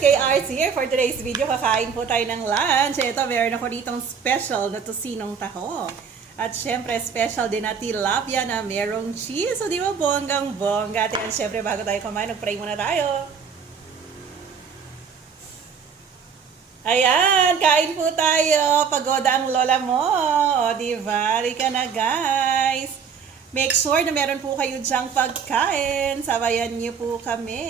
kay Arts here for today's video. Kakain po tayo ng lunch. Ito, meron ako ditong special na tosinong taho. At syempre, special din na tilapia na merong cheese. So, di ba bonggang-bongga? At syempre, bago tayo kumain, nag-pray muna tayo. Ayan, kain po tayo. Pagoda ang lola mo. O, di ba? Rika na, guys. Make sure na meron po kayo dyang pagkain. Sabayan niyo po kami.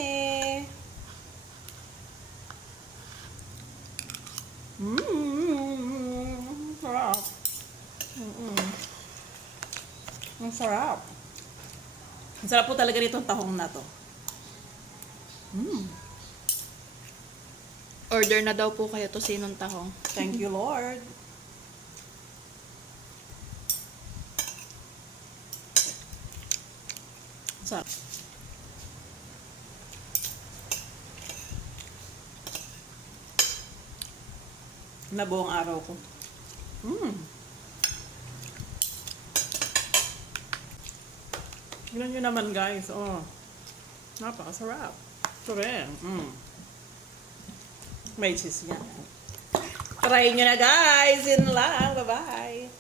Sarap. Ang sarap. Ang sarap po talaga nitong tahong na to. Order na daw po kayo tosinong tahong. Thank you, Lord. Sarap. Na buong araw ko. Tignan nyo naman, guys. Oh. Napakasarap. Ito rin. May cheese yan. Try nyo na, guys. Yun lang. Bye-bye.